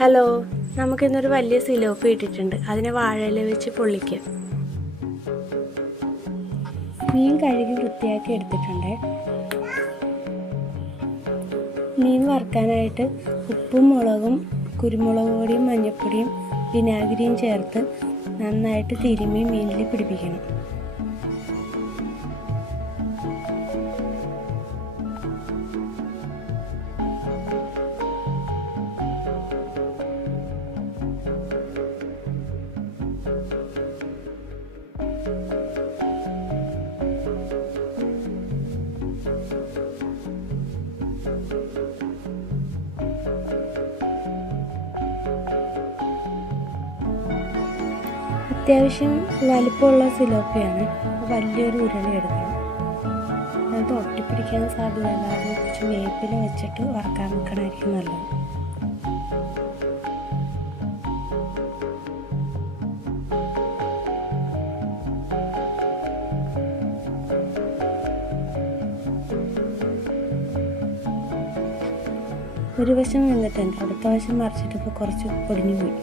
Hello, നമുക്കിന്നൊരു വലിയ സിലോപ്പി ഇട്ടിട്ടുണ്ട്. അതിനെ വാഴയില വെച്ച് പൊള്ളിക്കാം. മീൻ കഴുകി വൃത്തിയാക്കി എടുത്തിട്ടുണ്ട്. മീൻ വറുക്കാനായിട്ട് ഉപ്പും മുളകും കുരുമുളക് പൊടിയും മഞ്ഞൾപ്പൊടിയും വിനാഗിരിയും ചേർത്ത് നന്നായിട്ട് തിരുമ്മി മീനിൽ പിടിപ്പിക്കണം. അത്യാവശ്യം വലിപ്പമുള്ള സിലോപ്പിയാണ്. വലിയൊരു ഉരുളി എടുക്കണം. അത് ഒട്ടിപ്പിടിക്കാൻ സാധ്യതയില്ല. അത് കുറച്ച് വേപ്പില വെച്ചിട്ട് വറക്കാൻ വെക്കണമായിരിക്കും നല്ലത്. ഒരു വശം വെന്തിട്ടുണ്ട്. അടുത്ത വശം മറിച്ചിട്ടപ്പോൾ കുറച്ച് പൊടിഞ്ഞു പോയി.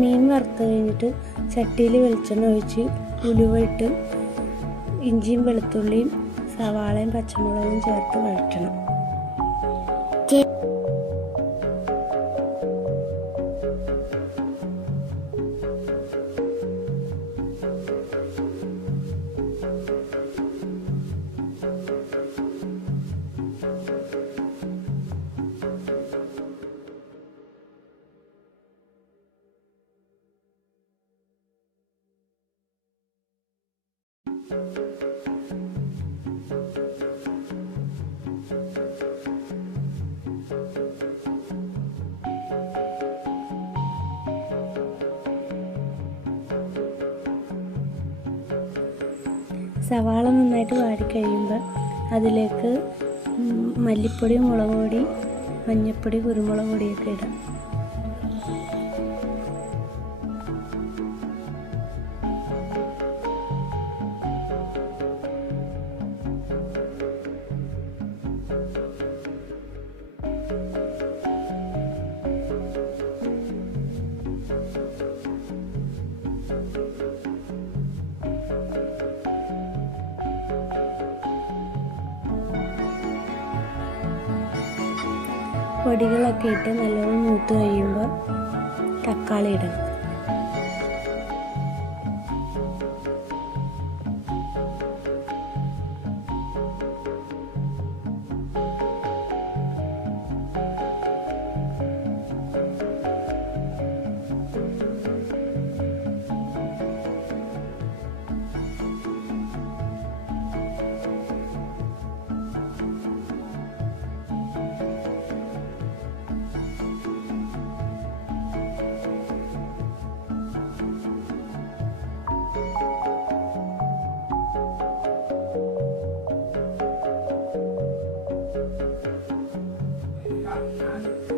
മീൻ വറുത്ത് കഴിഞ്ഞിട്ട് ചട്ടിയിൽ വെളിച്ചെണ്ണ ഒഴിച്ച് ഉലുവ ഇട്ട് ഇഞ്ചിയും വെളുത്തുള്ളിയും സവാളയും പച്ചമുളകും ചേർത്ത് വഴറ്റണം. സവാള നന്നായിട്ട് വാടിക്കഴിയുമ്പോൾ അതിലേക്ക് മല്ലിപ്പൊടി, മുളക് പൊടി, മഞ്ഞൾപ്പൊടി, കുരുമുളക് പൊടിയൊക്കെ ഇടാം. പൊടികളൊക്കെ ഇട്ട് നല്ലോണം മൂത്ത് കഴിയുമ്പോൾ തക്കാളി ഇടണം.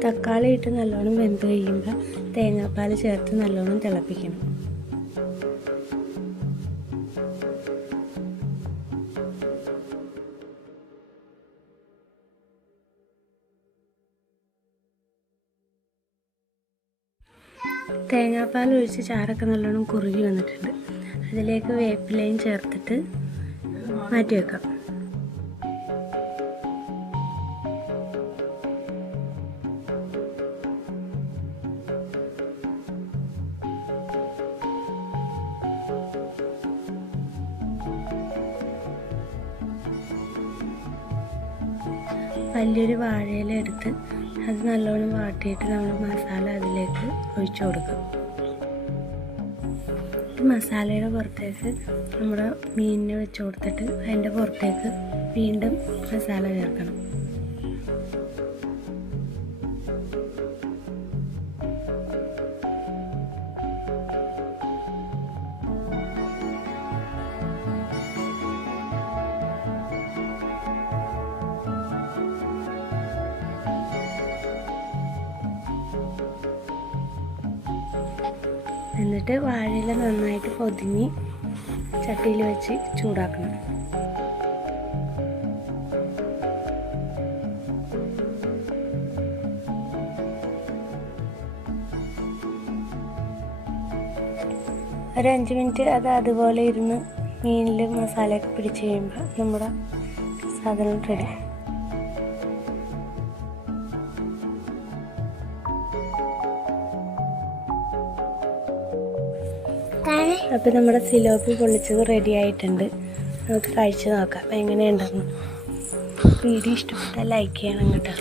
തക്കാളി ഇട്ട് നല്ലോണം വെന്ത് കഴിയുമ്പോൾ തേങ്ങാപ്പാൽ ചേർത്ത് നല്ലോണം തിളപ്പിക്കണം. തേങ്ങാപ്പാൽ ഒഴിച്ച് ചാറൊക്കെ നല്ലോണം കുറുകി വന്നിട്ടുണ്ട്. അതിലേക്ക് വേപ്പിലയും ചേർത്തിട്ട് മാറ്റി വെക്കാം. വലിയൊരു വാഴയില എടുത്ത് അത് നല്ലോണം വാട്ടിയിട്ട് നമ്മൾ മസാല അതിലേക്ക് ഒഴിച്ചു കൊടുക്കും. മസാലയുടെ പുറത്തേക്ക് നമ്മുടെ മീനിനെ വെച്ച് കൊടുത്തിട്ട് അതിൻ്റെ പുറത്തേക്ക് വീണ്ടും മസാല ചേർക്കണം. എന്നിട്ട് വാഴയില നന്നായിട്ട് പൊതിഞ്ഞ് ചട്ടിയിൽ വെച്ച് ചൂടാക്കണം. ഒരു 5 മിനിറ്റ് അത് അതുപോലെ ഇരുന്ന് മീനിൽ മസാലയൊക്കെ പിടിച്ച് കഴിയുമ്പോൾ നമ്മുടെ സാധനം റെഡി. അപ്പോൾ നമ്മുടെ സിലോപ്പി പൊള്ളിച്ചത് റെഡി ആയിട്ടുണ്ട്. നമുക്ക് കഴിച്ച് നോക്കാം എങ്ങനെയുണ്ടെന്ന്. വീഡിയോ ഇഷ്ടപ്പെട്ടാൽ ലൈക്ക് ചെയ്യണം കേട്ടോ.